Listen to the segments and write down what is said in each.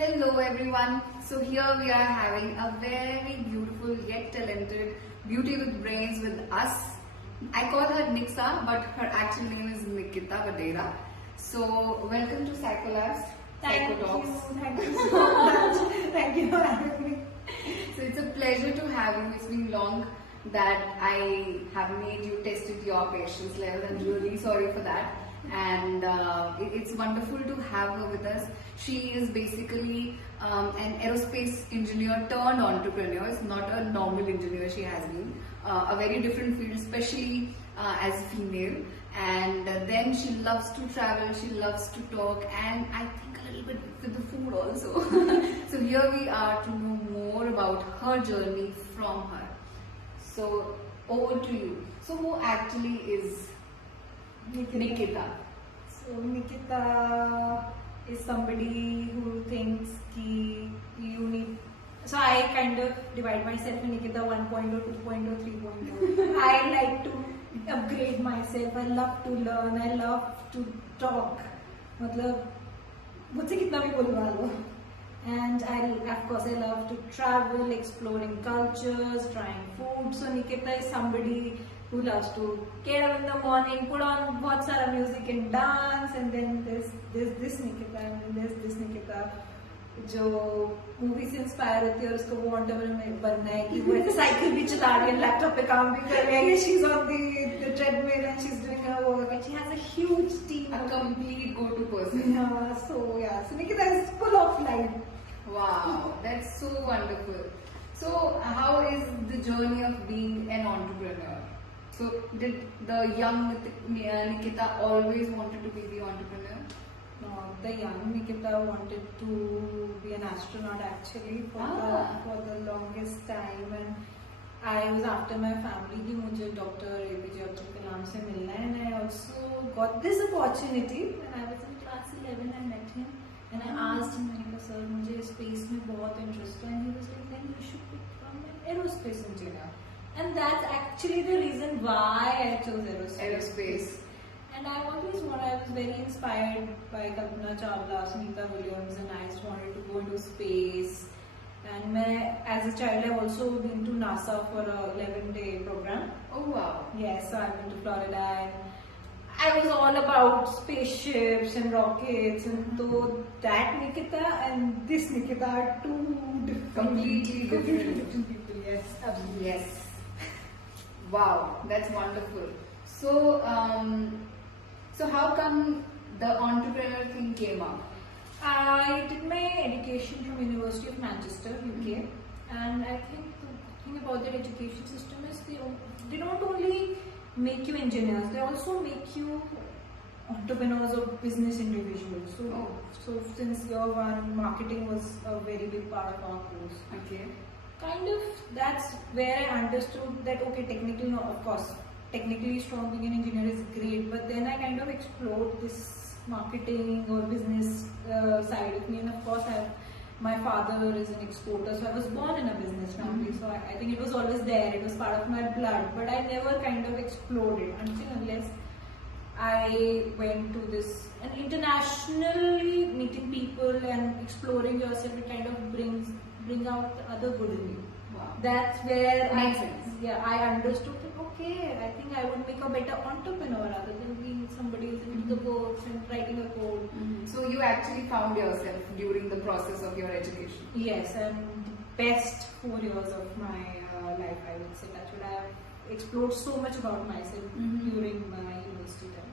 Hello everyone. So here we are having a very beautiful yet talented beauty with brains with us. I call her Niksa, but her actual name is Nikita Vadhera. So welcome to Psychotalks. Psychotalks. Thank you so much. Thank you for having me. So it's a pleasure to have you. It's been long that I have made you tested your patience level. I'm really sorry for that. And it's wonderful to have her with us. She is basically an aerospace engineer turned entrepreneur. It's not a normal engineer she has been. A very different field, especially as a female. And then she loves to travel, she loves to talk, and I think a little bit with the food also. So here we are to know more about her journey from her. So over to you. So who actually is Nikita? So Nikita is somebody who thinks ki you need. So I kind of divide myself in Nikita 1.0, 2.0, 3.0. I like to upgrade myself. I love to learn. I love to talk. मतलब मुझसे कितना भी बोलवा लो. And of course I love to travel, exploring cultures, trying food. So Nikita is somebody who loves to get up in the morning, put on बहुत सारा music and dance, and then there's this Nikita and then there's this Nikita जो movie से inspire होती है और उसको वो entrepreneur बनना है कि वो ऐसे साइकिल भी चला रही है, लैपटॉप पे काम भी कर रही है, she's on the treadmill and she's doing her work and she has a huge team. A complete go-to person. Yeah, so Nikita is full of life. Wow, that's so wonderful. So how is the journey of being an entrepreneur? So did the young Nikita always wanted to be the entrepreneur? No, the young Nikita wanted to be an astronaut actually for the longest time, and I was after my family कि मुझे Dr. APJ Abdul Kalam से मिलना है, and I also got this opportunity when I was in class 11. I met him and I asked him, मैंने कहा sir मुझे space में बहुत interest है, and he was like then you should become an aerospace engineer, and that's actually the reason why I chose aerospace. And I was very inspired by Kalpana Chawla, Sunita Williams, and I just wanted to go into space. And as a child, I've also been to NASA for a 11-day program. Oh wow! Yes, so I went to Florida, and I was all about spaceships and rockets. And so that Nikita and this Nikita are Completely different people. Yes, absolutely. Yes. Wow, that's wonderful. So, so how come the entrepreneur thing came up? I did my education from University of Manchester, UK, and I think the thing about their education system is they don't only make you engineers, they also make you entrepreneurs or business individuals. So since year one, marketing was a very big part of our course. Okay. Kind of that's where I understood that okay, technically, no, of course, technically strong being an engineer is great, but then I kind of explored this marketing or business side of me, and of course my father is an exporter, so I was born in a business family, so I think it was always there, it was part of my blood, but I never kind of explored it unless I went to this, and internationally meeting people and exploring yourself, it kind of bring out the other good in you. Wow. That's where Makes sense. Yeah, I understood that okay, I think I would make a better entrepreneur rather than being somebody who's into the books and writing a code. So you actually found yourself during the process of your education? Yes, and the best 4 years of my life, I would say. That's what I have explored so much about myself during my university time.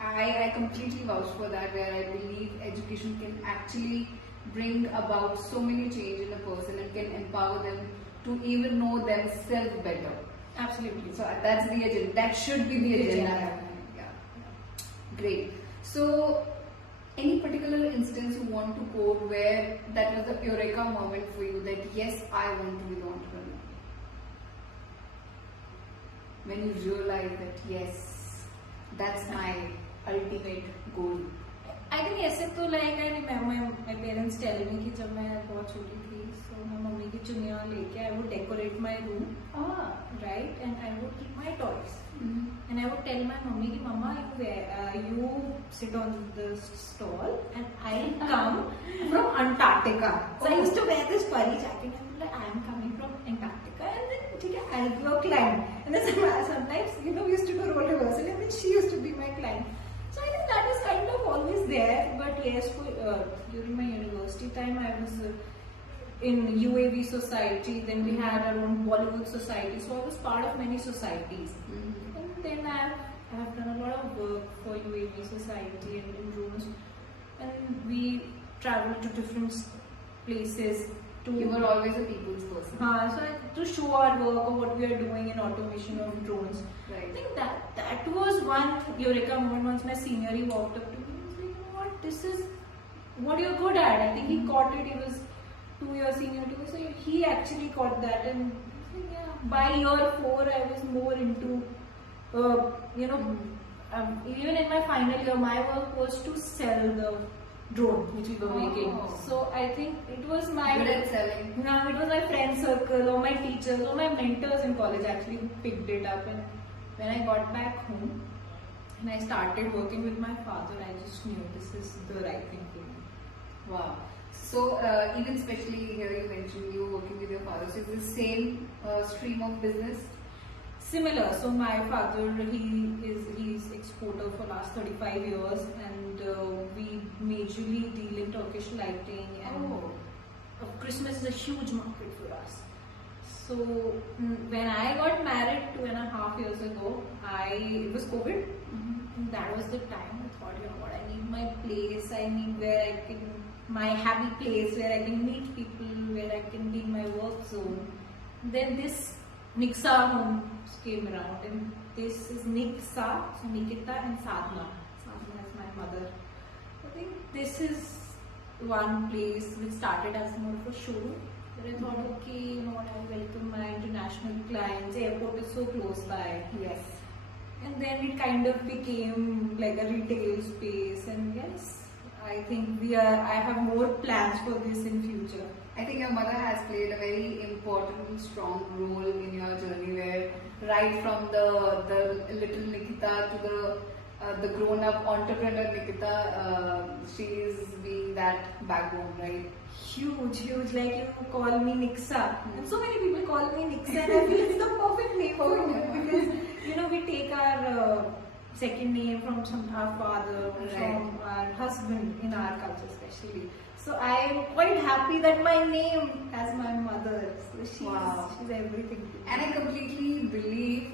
I completely vouch for that, where I believe education can actually bring about so many change in a person and can empower them to even know themselves better. Absolutely. So that's the agenda. That should be the agenda. Yeah. Great. So, any particular instance you want to quote where that was the eureka moment for you that yes, I want to be the entrepreneur? When you realize that yes, that's my ultimate goal. I think ऐसे तो like I remember my parents telling me कि जब मैं बहुत छोटी थी, so मैं mummy की चुनिया लेके I would decorate my room, right, and I would keep my toys, and I would tell my mummy कि Mama, you sit on the stall and I'll come from Antarctica Antarctica. So I used to wear this furry jacket and like, I am coming from Antarctica and then I'll go climb. And then sometimes, we used to do role reversal and then she used to be my client. So I think that is kind of always there. But yes, during my university time, I was in UAV society. Then we had our own Bollywood society. So I was part of many societies. And then I have done a lot of work for UAV society and in drones. And we traveled to different places. You were always a people's person. To show our work or what we are doing in automation of drones. Right. I think that was one eureka moment. Once my senior, he walked up to me and was like, you know what, this is what you're good at. I think he caught it. He was 2 years senior to me, so he actually caught that. And yeah, by year 4, I was more into, even in my final year, my work was to sell the drone which we were making. So I think it was my good at selling. It was my friend circle or my teachers or my mentors in college actually who picked it up. And when I got back home and I started working with my father, I just knew this is the right thing for me. Wow. So even especially here you mentioned you working with your father. So it's the same stream of business? Similar. So my father, he's exporter for last 35 years, and we majorly deal in Turkish lighting, and Christmas is a huge market for us. So when I got married 2.5 years ago, it was COVID. And that was the time I thought, you know what, I need my place. I need my happy place where I can meet people, where I can be in my work zone. Then this Niksa Homes came around, and this is Niksa, so Nikita and Sadhna. Sadhna is my mother. I think this is one place which started as more of a showroom. But I thought, okay, you know what, I'll welcome my international clients. Airport is so close by. Yes. And then it kind of became like a retail space. And yes, I think I have more plans for this in future. I think your mother has played a very important, strong role in your journey, where right from the little Nikita to the grown-up entrepreneur Nikita, she is being that backbone, right? Huge. Like you call me Niksa, and so many people call me Niksa, and I feel it's the perfect name for me because we take our second name from our father, from our husband in our culture especially. So I am quite happy that my name has my mother. So she's everything to me. And I completely believe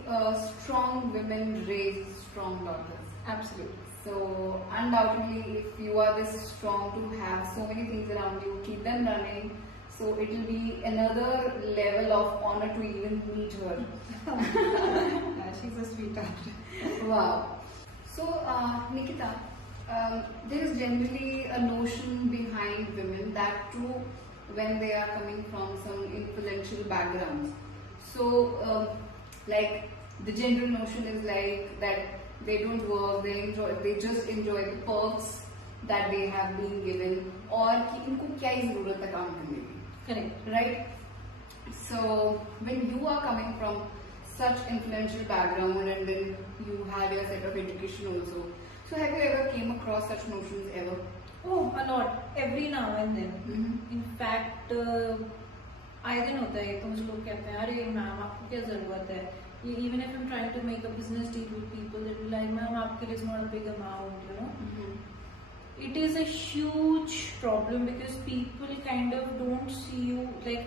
strong women raise strong daughters. Absolutely. So undoubtedly, if you are this strong to have so many things around you, keep them running. So it will be another level of honor to even meet her. She's a sweetheart. Wow. So Nikita, there is generally a notion behind women that too when they are coming from some influential backgrounds. So like the general notion is like that they don't work, they just enjoy the perks that they have been given, or कि इनको क्या ही ज़रूरत है काम करने की. Correct. Right? So when you are coming from such influential background and then you have your set of education also, so have you ever came across such notions ever? Oh, a lot. Every now and then. In fact, आए दिन होता है तो मुझे लोग कहते हैं अरे मैम आपको क्या जरूरत है. Even if I'm trying to make a business deal with people, they will be like, ma'am, आपके लिए is not a big amount, It is a huge problem because people kind of don't see you. Like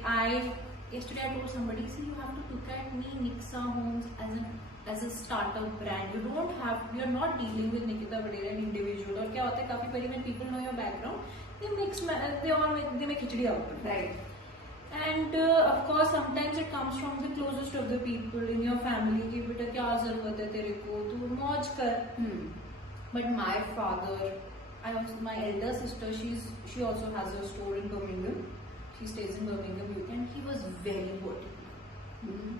yesterday I told somebody, see, you have to look at me, Niksa Homes, as a startup brand. You're not dealing with Nikita Vadhera, an individual. और क्या होता है काफी बारी when people know your background, they make khichdi out of it. Right. And of course, sometimes it comes from the closest of the people in your family. कि बेटा क्या जरूरत है तेरे को, तू मौज कर. But my father, my elder sister, she also has a store in Birmingham. She stays in Birmingham, UK, and he was very good.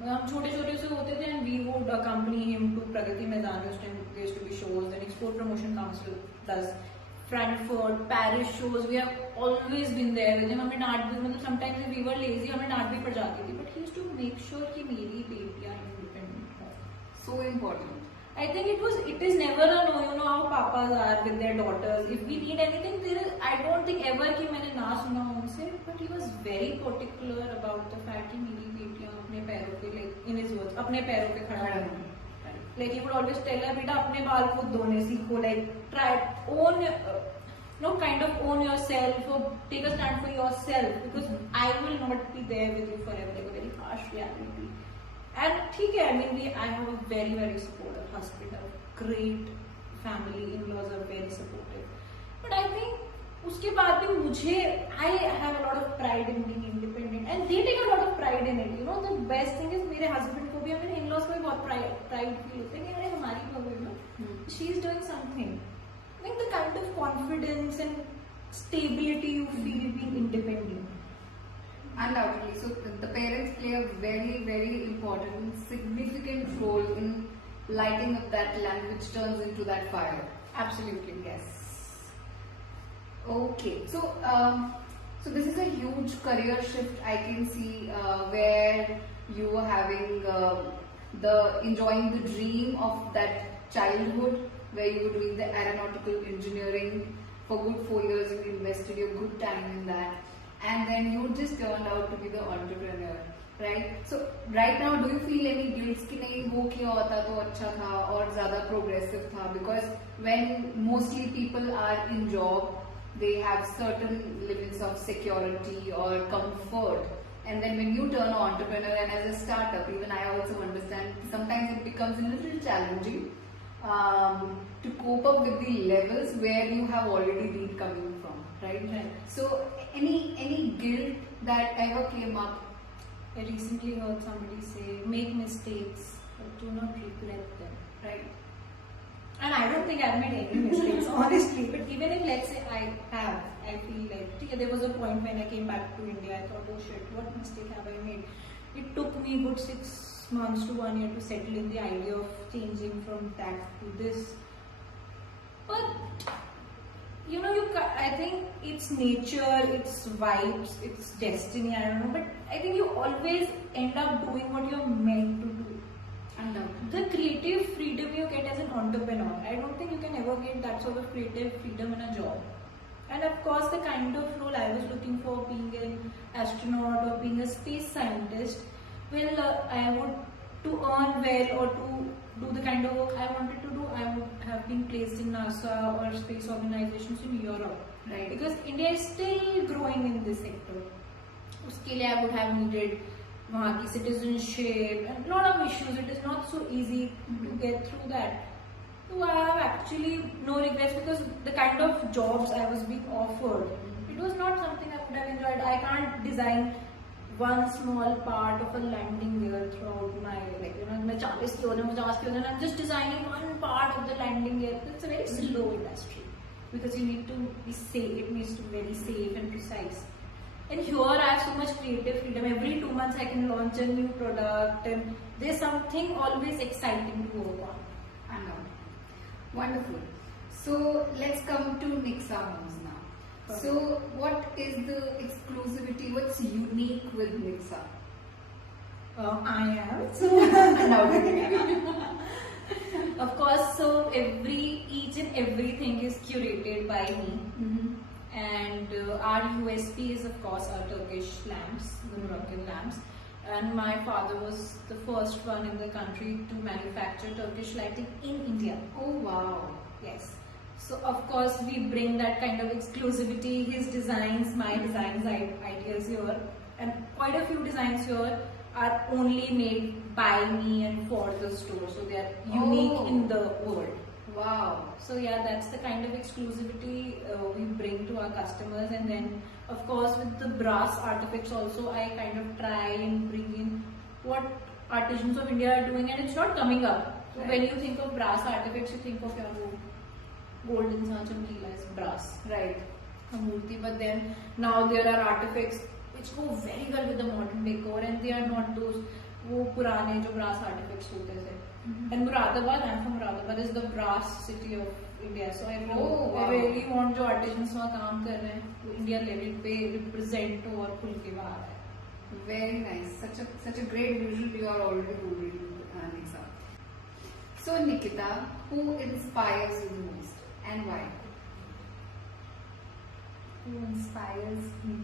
हम छोटे से होते थे, and we would accompany him to Pragati Maidan. There used to be shows. Then Export Promotion Council does Frankfurt, Paris shows. We have always been there with him. हमें डांट भी, मतलब sometimes if we were lazy, हमें डांट भी पड़ जाती थी. But he used to make sure कि मेरी बेटियाँ independent हो. So important. I think it is never a no. You know how papas are with their daughters. If we need anything, I don't think ever कि मैंने ना सुना उनसे. but he was very particular about the fact कि मेरी बेटियां अपने पैरों पे, like in his words, अपने पैरों पे खड़ा होना. Like he would always tell her, बेटा अपने बाल खुद धोने सीखो, like try own, kind of own yourself, or take a stand for yourself, because I will not be there with you forever. Like a very harsh reality. And ठीक है, I mean I have a very very supportive husband, a great family, in-laws are very supportive. But I think उसके बाद भी मुझे I have a lot of pride in being independent, and they take a lot of pride in it. The best thing is मेरे husband को भी और मेरे in-laws को भी बहुत pride feel होता है कि अरे हमारी बहू she is doing something. I think the kind of confidence and stability you feel being independent. Undoubtedly. So the parents play a very, very important, significant role in lighting up that lamp which turns into that fire. Absolutely, yes. Okay, so this is a huge career shift I can see, where you were having enjoying the dream of that childhood, where you were doing the aeronautical engineering for good 4 years. You invested your good time in that, and then you just turned out to be the entrepreneur, right? So right now, do you feel any guilt कि नहीं वो किया होता तो अच्छा था और ज़्यादा progressive था? Because when mostly people are in job, they have certain limits of security or comfort, and then when you turn entrepreneur and as a startup, even I also understand sometimes it becomes a little challenging to cope up with the levels where you have already been coming from, right? So any guilt that ever came up? I recently heard somebody say, make mistakes but do not regret them, right? And I don't think I've made any mistakes, honestly. But even if, let's say, I feel like there was a point when I came back to India, I thought, oh shit, what mistake have I made? It took me good 6 months to 1 year to settle in the idea of changing from that to this. But I think it's nature, it's vibes, it's destiny, I don't know. But I think you always end up doing what you're meant to do. The creative freedom you get as an entrepreneur, I don't think you can ever get that sort of creative freedom in a job. And of course, the kind of role I was looking for, being an astronaut or being a space scientist, I would, to earn well or to do the kind of work I wanted to do, I would have been placed in NASA or space organizations in Europe. Right. Because India is still growing in this sector. Uske liye I would have needed वहाँ की citizenship and lot of issues. It is not so easy to get through that. So I have actually no regrets, because the kind of jobs I was being offered, it was not something I would have enjoyed. I can't design one small part of a landing gear throughout my, मैं 40 की होने 50 की होने, I'm just designing one part of the landing gear. It's a very slow industry, because you need to be safe. It needs to be very safe and precise. And here I have so much creative freedom. Every 2 months I can launch a new product, and there's something always exciting to work on. I know. Wonderful. So let's come to Niksa Homes now. Okay. So what is the exclusivity? What's unique with Niksa? I am. So of course, so each and everything is curated by me. Mm-hmm. And our USP is, of course, our Turkish lamps, the Moroccan lamps. And my father was the first one in the country to manufacture Turkish lighting in India. Oh wow! Yes. So of course we bring that kind of exclusivity. His designs, my designs, ideas here, and quite a few designs here are only made by me and for the store. So they are unique in the world. Wow. So yeah, that's the kind of exclusivity we bring to our customers. And then of course with the brass artifacts also, I kind of try and bring in what artisans of India are doing, and it's not coming up. So right. When you think of brass artifacts, you think of your golden chamkila is brass, Right. a murti. But then now there are artifacts which go very well with the modern decor, and they are not those वो पुराने जो brass artifacts होते थे. And Muradabad, I'm from Muradabad, is the brass city of India. So I really want जो artisans वहाँ काम कर रहे हैं वो India level पे represent हो और खुल के बाहर है. Very nice. Such a great visual you are already holding, Niksa. So Nikita, who inspires you the most and why? Who inspires me the